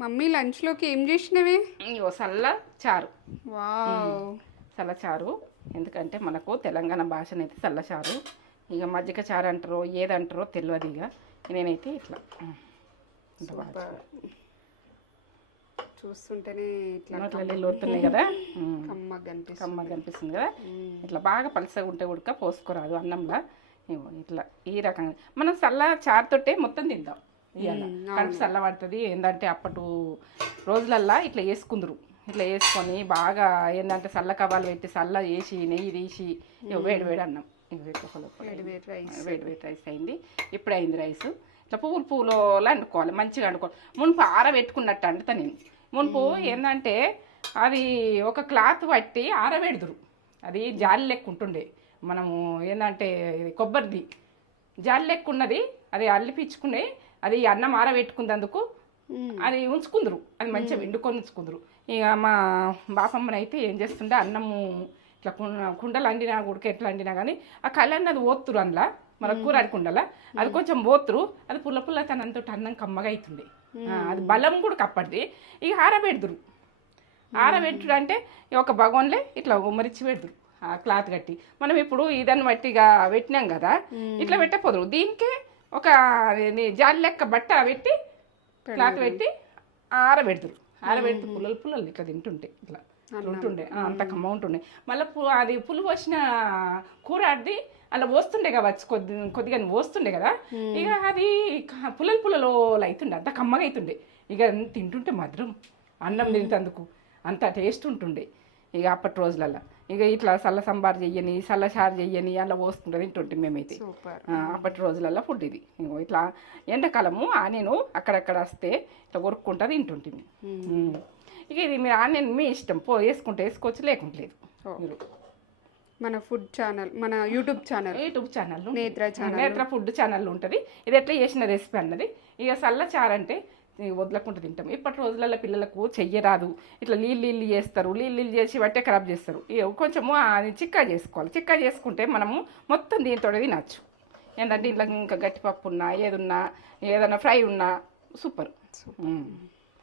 Mummy లంచ్లోకి ఏం చేసినవి? ఇగో సల్ల చారు. వావ్, సల్ల చారు. ఎందుకంటే మనకు తెలంగాణ భాషనైతే సల్ల చారు, ఇక మజ్జిగ చారు అంటారో ఏదంటారో తెలియదు. ఇక నేనైతే ఇట్లా చూస్తుంటేనే ఇట్లా నోట్లో నీళ్ళు ఊరుతున్నాయి కదా, కమ్మగా కనిపిస్తుంది కదా. ఇట్లా బాగా పలసగా ఉంటే ఉడక పోసుకోరాదు అన్నంలో. ఇట్లా ఈ రకంగా మనం చల్ల చారుతోటే మొత్తం తిందాం. ఇవాళ కడుపు చల్ల పడుతుంది. ఏంటంటే అప్పటి రోజులల్లా ఇట్లా వేసుకుందరు. ఇట్లా వేసుకొని బాగా ఏంటంటే చల్ల కబాలు పెట్టి చల్ల వేసి నెయ్యి తీసి వేడి వేడి అన్నం. వేడి వేడి రైస్ అయింది. ఇప్పుడు అయింది రైస్. ఇట్లా పువ్వులు వండుకోవాలి, మంచిగా వండుకోవాలి. మునుపు ఆరబెట్టుకున్నట్టు అంటుతా నేను. మునుపు ఏంటంటే అది ఒక క్లాత్ పట్టి ఆరబెడుదురు. అది జాలి లెక్క ఉంటుండే. మనము ఏంటంటే కొబ్బరిది జాలి లెక్క ఉన్నది, అది అల్లిపించుకునే అది అన్నం ఆరబెట్టుకున్నందుకు అది ఉంచుకుందరు. అది మంచిగా వండుకొని ఉంచుకుందరు. ఇక మా బాపమ్మనైతే ఏం చేస్తుండే, అన్నము ఇట్లా కుండలు వండినా ఉడక ఎట్లా వండినా కానీ ఆ కళ్ళని అది ఓతురు అందులో, మన కూర కుండల అది కొంచెం పోతురు. అది పుల్ల పుల్ల తనంతో అన్నం కమ్మగా అవుతుంది. అది బలం కూడా కప్పటిది. ఇక ఆరబెడుదురు. ఆరబెట్టుడు అంటే ఒక భగవాన్లే ఇట్లా ఉమ్మరిచ్చి పెడుదురు ఆ క్లాత్ కట్టి. మనం ఇప్పుడు ఇదాన్ని బట్టిగా పెట్టినాం కదా, ఇట్లా పెట్టపోదురు. దీనికే ఒక జాలి లెక్క బట్ట పెట్టి క్లాత్ పెట్టి ఆరబెడుతురు. ఆరబెడుతూ పుల్లలు ఇట్లా తింటుంటే ఇట్లా ఉంటుండే, అంత కమ్మ ఉంటుండే. మళ్ళీ అది పులు పోసిన కూర అది అలా పోస్తుండే కావచ్చు, కొద్దిగా పోస్తుండే కదా. ఇక అది పుల్లలు అవుతుండే, అంత కమ్మగా అవుతుండే. ఇక తింటుంటే మధురం, అన్నం తింటందుకు అంత టేస్ట్ ఉంటుండే. ఇక అప్పటి రోజులల్లో ఇక ఇట్లా చల్ల సంబారు చెయ్యని, చల్ల చారు చెయ్యని అలా పోస్తుంటే తింటుంటే మేమైతే. అప్పటి రోజులల్లో ఫుడ్ ఇది. ఇట్లా ఎండాకాలము నేను అక్కడక్కడ వస్తే ఇట్లా కొరుక్కుంటా తింటుంటుంది. ఇక ఇది మీరు ఆన్లైన్ మీ ఇష్టం, వేసుకుంటే వేసుకోవచ్చు, లేకుంటే లేదు. మీరు మన ఫుడ్ ఛానల్, మన యూట్యూబ్ ఛానల్ నేత్ర ఫుడ్ ఛానల్ ఉంటుంది. ఇది ఎట్లా చేసిన రెసిపీ అన్నది. ఇక చల్ల చారు అంటే వదలకుండా తింటాం. ఇప్పటి రోజులలో పిల్లలకు చెయ్యరాదు, ఇట్లా నీళ్ళు చేస్తారు, నీళ్ళు చేసి బట్టే ఖరాబ్ చేస్తారు. కొంచెము అది చిక్కా చేసుకోవాలి. చిక్కా చేసుకుంటే మనము మొత్తం దీంతో తినచ్చు. ఏంటంటే ఇట్లా ఇంకా గట్టిపప్పు ఉన్నా ఏదున్నా ఏదైనా ఫ్రై ఉన్నా సూపర్.